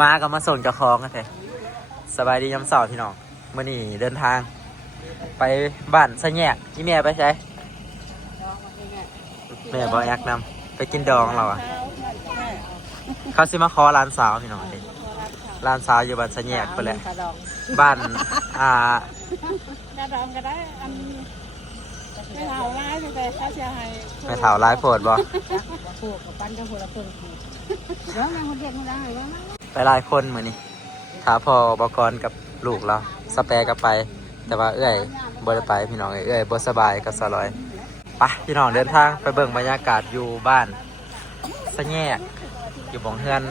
มาก็มาส่งเจ้าของกันเถอะสบายดียามเสาร์พี่น้องมื้อนี้เดินทาง ไปบ้านสะแยกที่แม่ไปใช้แม่บอกอยากนำไปกินดองเราอ่ะเขาสิมาขอร้านสาวพี่น้องเองร้านสาวอยู่บ้านสะแยกไปแหละบ้านกระดองก็ได้อันไม่เท่าร้ายแต่เขาจะให้ไม่เท่าร้ายโพดบ่ผูกกับปั้นกับหัวละเพิ่งเดี๋ยวแม่คนเด็กไม่ได้ไหมไปหลายคนมื้อนี้ถาพอบกรกับลูกเราสเปรก็ไปแต่ว่าเอื้อยบ่ได้ไปพี่น้องเอื้อยบ่สบายกับสลอยไปพี่น้องเดินทางไปเบิ่งบรรยากาศอยู่บ้านสะแยกอยู่บ่งเฮือน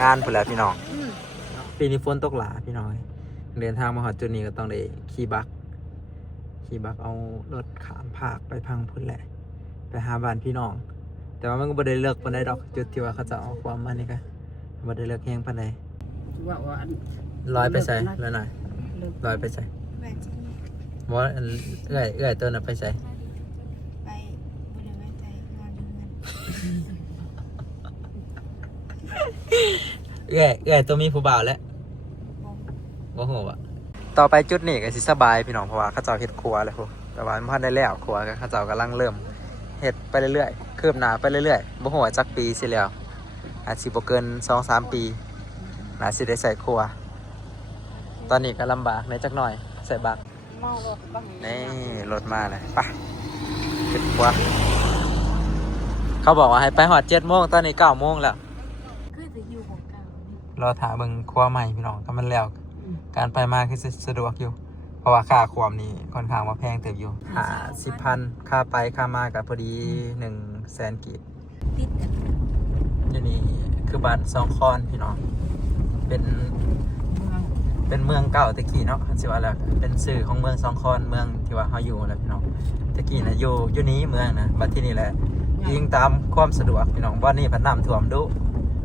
งานพุ่นแหละพี่น้องปีนี้ฝนตกหลาพี่น้องเดินทางมาฮอดจุดนี้ก็ต้องได้ขี่บักเอารถขามภาคไปพังพุ่นแหละไปหาบ้านพี่น้องแต่ว่ามันก็บ่ได้เลิกปานใดดอกจุดที่ว่าเขาจะเอาความมานี่ก็บ่ได้เลิกแฮงปานใดว่าลอยไปใส่แล้วหน่อยลอยไปใส่ว่าเอื้อยตัวน่ะไปใส่ไปบริเวณใจงานเงิน เอื้อยตัวมีผู้บ่าวแล้วบ่ฮู้ว่าต่อไปจุดนี้ก็สิสบายพี่น้องเพราะว่าเขาเจ้าเฮ็ดครัวแล้วพวกแต่ว่ามันบ่ได้แล้วครัวก็เขาเจ้ากำลังเริ่มเฮ็ดไปเรื่อยๆคืบหน้าไปเรื่อยๆบ่ฮู้ว่าจักปีสิแล้วอาจสิบ่เกิน 2-3 ปีน่าสิได้ใส่ครัวตอนนี้ก็ลำบากในจักหน่อยใส่บักนี่รถมาเลยไปขึ้นครัวเขาบอกว่าให้ไปหอด7 โมงตอนนี้9 โมงแล้วคือจะอยู่ของเก่าร อถาเบิ่งครัวใหม่พี่น้องก็มันแล้วการไปมาคือสะดวกอยู่เพราะว่าค่าความนี่ค่อนข้างว่าแพงเติบอยู่50,000ค่าไปค่ามากับพอดี100,000 กีบติดกันอยู่นี่คือบ้านสองคอนพี่น้องเป็นเมืองเก่าตะกี้เนาะสิว่าแล้วเป็นสื่อของเมืองสองคอนเมืองที่ว่าเขาอยู่แล้วพี่น้องตะกี้นะอยู่นี้เมืองนะบัดที่นี่แหละยิงตามความสะดวกพี่น้องบ้านนี้พันน้ำท่วมดุ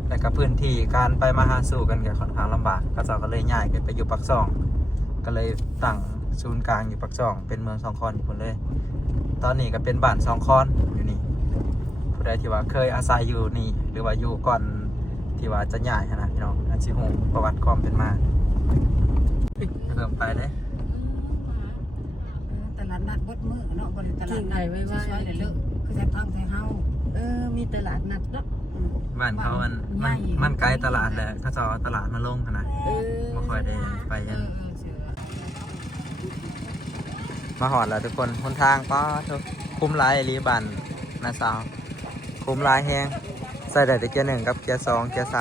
แต่กับพื้นที่การไปมาหาสู่กันก็ค่อนข้างลำบากก็เจ้าก็เลยย้ายกันไปอยู่ปักซ่องก็เลยตั้งศูนย์กลางอยู่ปักซ่องเป็นเมืองสองคอนอยู่คนเลยตอนนี้ก็เป็นบ้านสองคอนอยู่นี่ผู้ใดที่ว่าเคยอาศัยอยู่นี่หรือว่าอยู่ก่อนที่ว่าจะย้ายนะพี่น้องอันสิฮู้ประวัติความเป็นมาเริ่มไปเลยตลาดนัดบดมือเนาะบริตลาดนัดช่วยเลยเลิกคือจะพังใจเฮามีตลาดนัดเนาะบ้านเขามันไกลตลาดแหละเขาจะเอาตลาดมาลงขนาดไม่ค่อยได้ไปกันมาหอดแล้วทุกคนหนทางก็ทุกคุ้มลายรีบันนะสาวคุ้มลายแห้งใส่แต่เกียร์ 1กับเกียร์ 2เกียร์ 3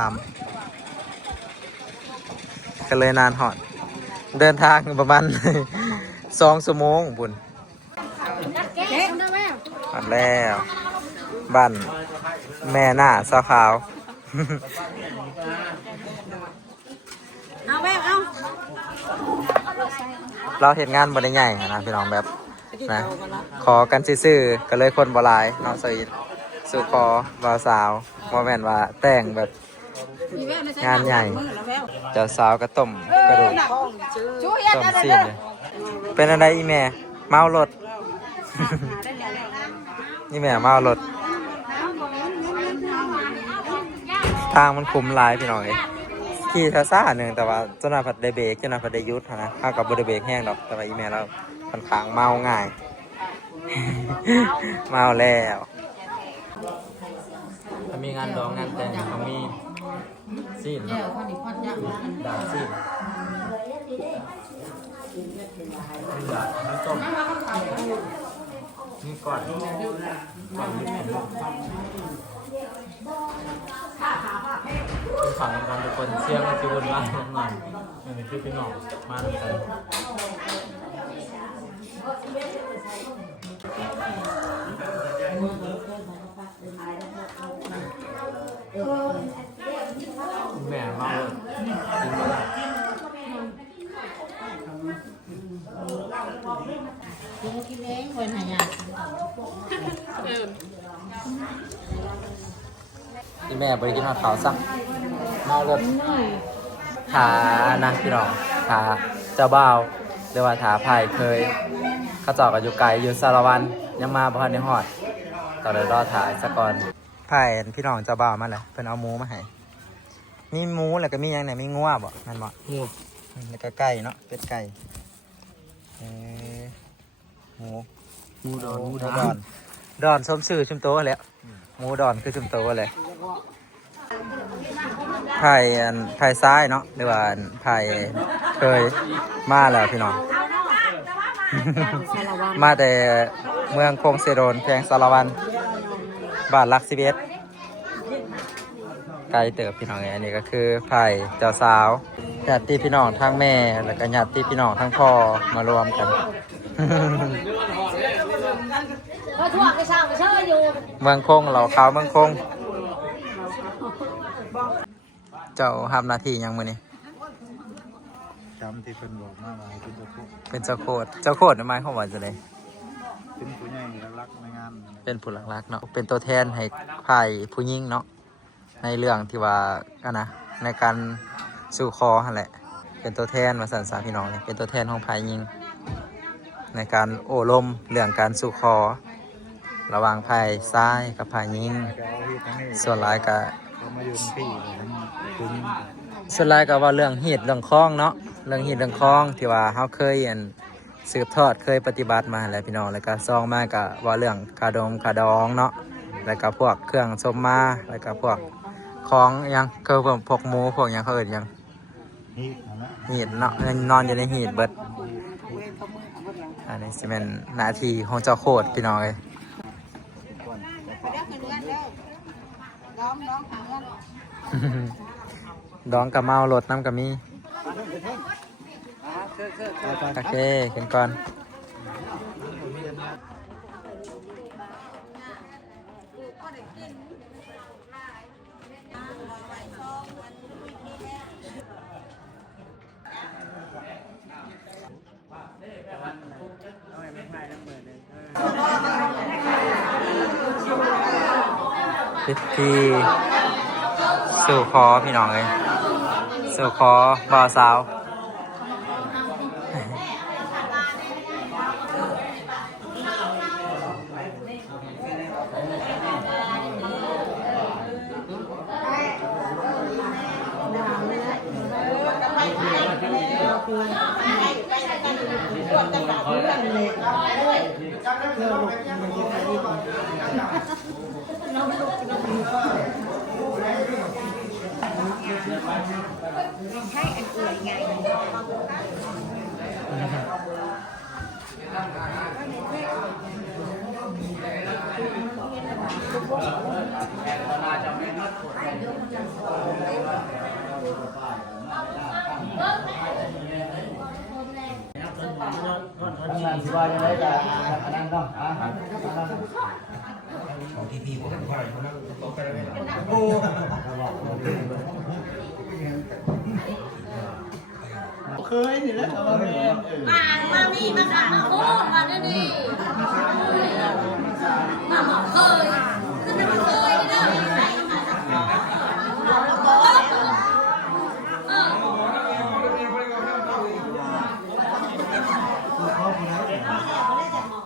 ก็เลยนานหอดเดินทางประมาณ2 ชั่วโมงบุญหอดแล้วบ้านแม่หน้าสาวขาวเอาแม่เอาเราเห็นงานบริใหญ่นะพี่น้องแบบนะขอกันซื่อๆก็เลยคนบหลายน้องสวีสู่คอบ่าวสาวโมเมนต์ว่าแต่งแบบงานใหญ่เจ้าสาวก็ต้มกระดูกต้มซีนเลยเป็นอะไรอีแม่เมารถ อีแม่เมารถทางมันคุมลายพี่น้องเอ้ยขี่ช้าๆหนึ่งแต่ว่าเจ้าหน้าผัดได้เบรกเจ้าหน้าผัดได้ยุดนะข้ากับบริเบรกแห้งดอกแต่ว่าอีแม่เราค่อนข้างเมาง่าย เมาแล้วถ้ามีงานดองงานแต่งเขามีซีนดาซีนดาแล้วต้มนี่ก่อนนี่แผ่นเป็นฝั่งกันทุกคนเชียร์กันที่วนบ้านหน่อยเป็นที่พี่น้องมาด้วยกันแม่มาเลยกินเองคนหายาที่แม่บริกินทอดเขาซ้ำเมารถถานะพี่น้องถาเจ้าบ่าวเรียกว่าถาไผ่เคยข้าจอกกับอยู่ไกลอยู่สารวันยังมาบ้านในหอดต่อเลยรอถ่ายสะก่อนไผ่พี่น้องเจ้าบ่าวมาเลยเป็นเอาหมูมาให้ มีหมูแล้วก็มีหยังไหนมีงัวบ่นั่นบ่ งัว แล้วก็ไก่เนาะเป็ดไก่หมู หมูดอนหมู ด ด อ อน น ดอนสมชื่อชุมโตแหล้วหมูดอนคือชุมโตแหละไผ่ซ้ายเนาะหรือว่าไผ่เคยมาแล้วพี่น้อง มาแต่เมืองโคงเซโดนแขวงสารวันบ้านลักซิเบสไกลเติบพี่น้องอันนี้ก็คือไผ่เจ้าสาวญาติพี่น้องทั้งแม่แล้วก็ญาติพี่น้องทั้งพ่อมารวมกัน เมืองคงเหล่าขาวเมืองคงเจ้าทำหน้าที่ยังมื้อนี้ จำที่เพิ่นบอกมาว่าให้เป็นเจ้าพวก เป็นเจ้าโคตรหมายความว่าจะได เป็นผู้ใหญ่รักในงาน เป็นผู้หลักๆเนาะเป็นตัวแทนให้ฝ่ายผู้หญิงเนาะในเรื่องที่ว่ากันนะในการสู่คอหั่นแหละเป็นตัวแทนมาสั่นสาพี่น้องเป็นตัวแทนของฝ่ายหญิงในการโอ้ลมเรื่องการสู่คอระหว่างฝ่ายซ้ายกับฝ่ายหญิง ก็เอาที่ทั้งนี้ ส่วนหลายก็ เขามาอยู่ทั้งพี่เลยทั้งคุณ ส่วนหลายก็ว่าเรื่องฮีดเรื่องคล้องเนาะเรื่องฮีดเรื่องคล้องที่ว่าเฮาเคยสืบทอดเคยปฏิบัติมาแหละพี่น้องแล้วก็ซองมาก็ว่าเรื่องคาดองเนาะแล้วก็พวกเครื่องสมมาแล้วก็พวกของหยังคือพวกหมูพวกหยังเขาเอิ้นหยัง นี่นะ ฮีดเนาะนอนอยู่ในฮีดเบิดอันนี้สิเป็นหน้าที่ของเจ้าโคตรพี่น้องเอ้ย ดองกับเมารถน้ำกับมีโอเคขึ้นก่อนพิธีสู่คอพี่น้องเลยสู่คอบ่าวสาวเคยนี่แหละว่าแม่ มานี่มาขับมาโค้งมาด้วยนี่มาบอกเคยคือจะมาเคยนี่เด้อ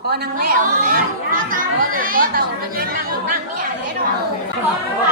พอนั่งแล้วเนี่ยพอเต่าเป็นเล็กนั่งเนี่ยเล็กพอไป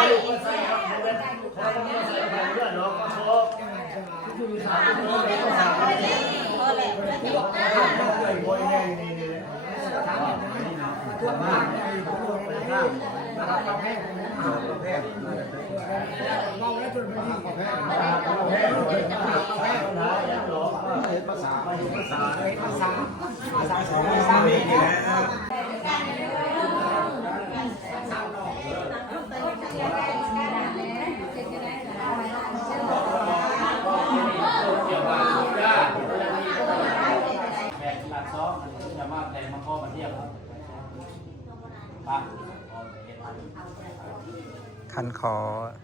คันคอ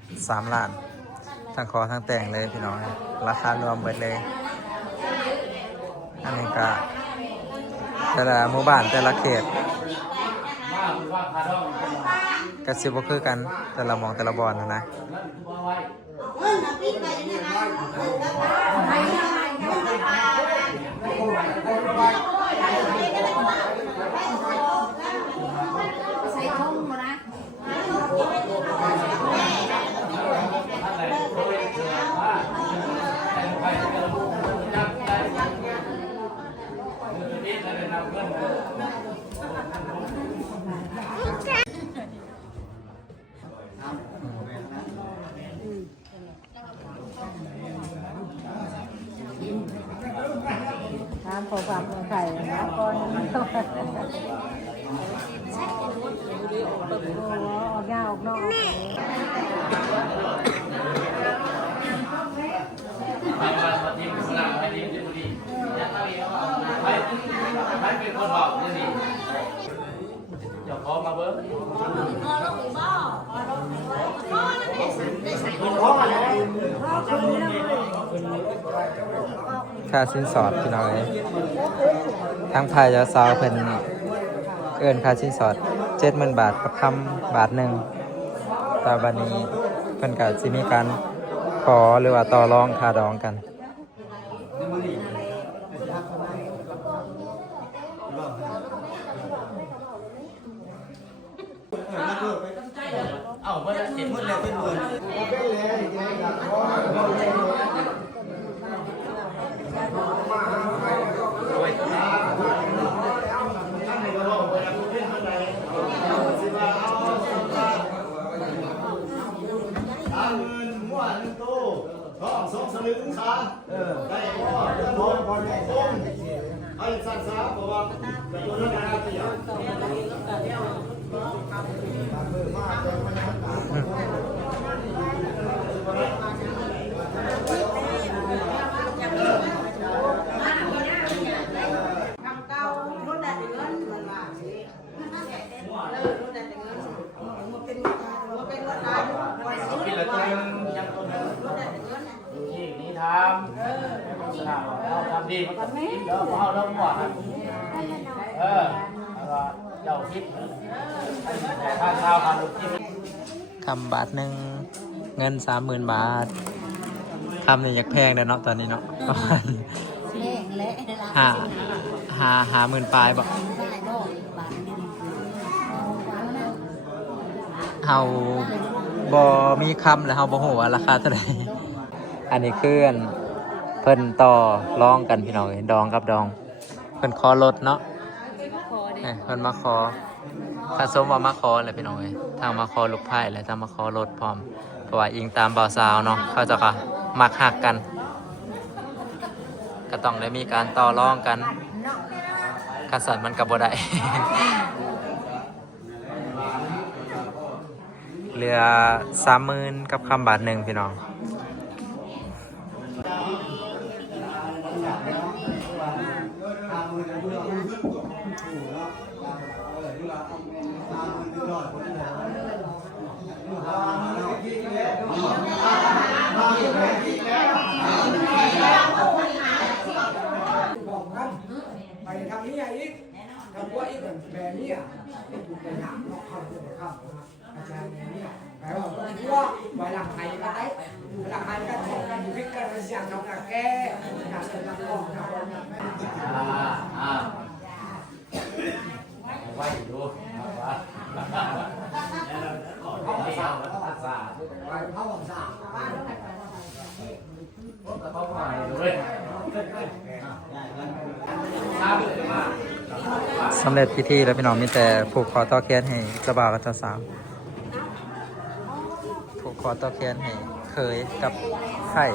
3 ล้านทั้งคอทั้งแต่งเลยพี่น้องราคารวมเบิดเลยอันนี้ก็แต่ละหมู่บ้านแต่ละเขตก็สิบ่คือกันแต่ละหมองแต่ละบอนนะใส่ทุ่งมานะ ขอฝากไข่นะก่อนออกยาออกนอกเป็นคนบอกนี่อย่าพอมาเบิ้งค่าสินสอดพี่น้อยทั้งพายยาสาวเพิ่นเอิ้นค่าสินสอด 70,000 บาทกับคำบาทหนึ่งแต่บัดนี้เพิ่นก็สิมีการขอหรือว่าต่อรองค่าดองกันเอาเพิ่นเห็นเพิ่นแล้วเป็นหมื่นทำดีมันก็คิดแล้วเอาแล้วหมดเจ้าคิดแต่ถ้าข้าวทำลูกคิดคำบาทหนึ่งเงิน 30,000 บาทคำนี่อยากแพงเด้อเนาะตอนนี้เนาะประมาณ50,000 ปลายบอกเฮาบ่มีคำแล้วเฮาบ่ฮู้ว่าราคาเท่าไหร่อันนี้คือเพิ่นต่อรองกันพี่น้องดองกับดองเพิ่นขอลดเนาะเพิ่นมาขอถ้าสมว่ามาขออะไรพี่น้องทางมาขอลูกไผ่และทางมาขอลดพร้อมเพราะว่าอิงตามบ่าวสาวเนาะเขาจะก็มักหักกันก็ต้องได้มีการต่อรองกันคันสั่นมันก็บ่ได้ เหลือ 30,000 กับคำบาทหนึ่งพี่น้องไปทำนี้อีกทำว่าอีกแบบนี้ไปถามน้องเขาครับอาจารย์เนี่ยแปลว่าว่าไว้หลังไทยก็ได้หลังไทยก็ทำกันวิกกันเสียงน้องแก่อยากเป็นนักร้องนะไว้ดูเขาภาษาเขาภาษาสำเร็จพิธีแล้วพี่น้องมีแต่ผูกคอต่อแขนให้เจ้าบ่าวกับเจ้าสาวผูกคอต่อแขนให้เคยกับไข่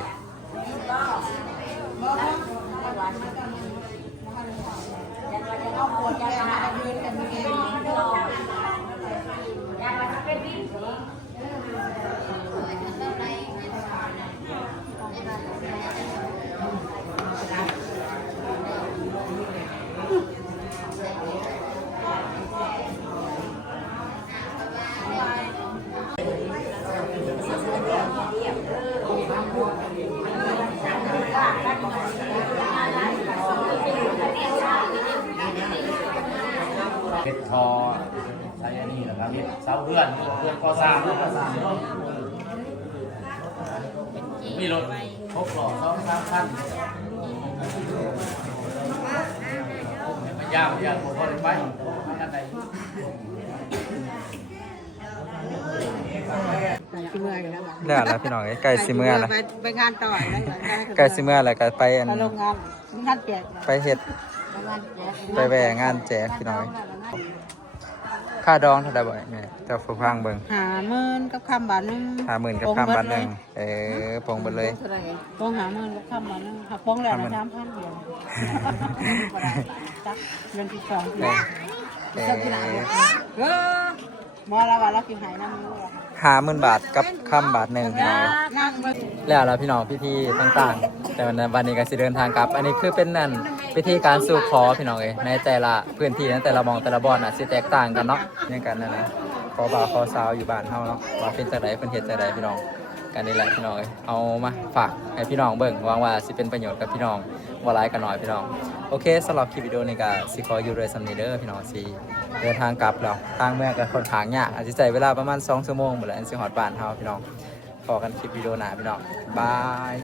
เฮ็ดทอใช้อันนี้แหละครับเฮ็ดเสาเพื่อนก่อสร้างมีรถพกหล่อ2-3 คันมันยากผมพอได้ไปอันใดแล้วพี่น้องไก่สิเมื่อละ ไปงานต่อ ไก่สิเมื่อละก็ไปโรงงานแจก ไปเฮ็ดไปแหวงานแจกพี่น้อง ค่าดองเท่าใดบ่แม่เจ้าฟังเบิ่ง 50,000กับคำบาทนึง 50,000กับ3บาทนึงปงเบิดเลย ปง50,000กับคำบาทนึงถ้าปงแล้วนะ3,000เดียวจักเงินที่2ที่บ่ละว่าเราสิให้นำอยู่ว่า 50,000 บาทกับคำบาทหนึงพี่น้อง นั่งเบิ่ง แล้วล่ะพี่น้องพิธีต่างๆ แต่วันนี้ก็สิเดินทางกลับ อันนี้คือเป็นนั่นพิธีการสู่ขอพี่น้องเอ้ยในแต่ละพื้นที่ในแต่ละหมองแต่ละบ่อนน่ะสิแตกต่างกันเนาะในกันนั่นนะขอบ่าวขอสาวอยู่บ้านเฮาเนาะว่าเป็นจังไดเพิ่นเฮ็ดจังไดพี่น้องกันนี่แหละพี่น้องเอ้ยเอามาฝากให้พี่น้องเบิ่งหวังว่าสิเป็นประโยชน์กับพี่น้องบ่หลายก็น้อยพี่น้องโอเคสำหรับคลิปวิดีโอนี้ก็สิขออยู่ด้วยสำนี้เด้อพี่น้องสิเดินทางกลับแล้วทางแม่ก็ค่อนข้างยากอาจสิใช้เวลาประมาณ2 ชั่วโมงบ่แหละอันสิฮอดบ้านเฮาพี่น้องพอกันคลิปวิดีโอหน้าพี่น้องบาย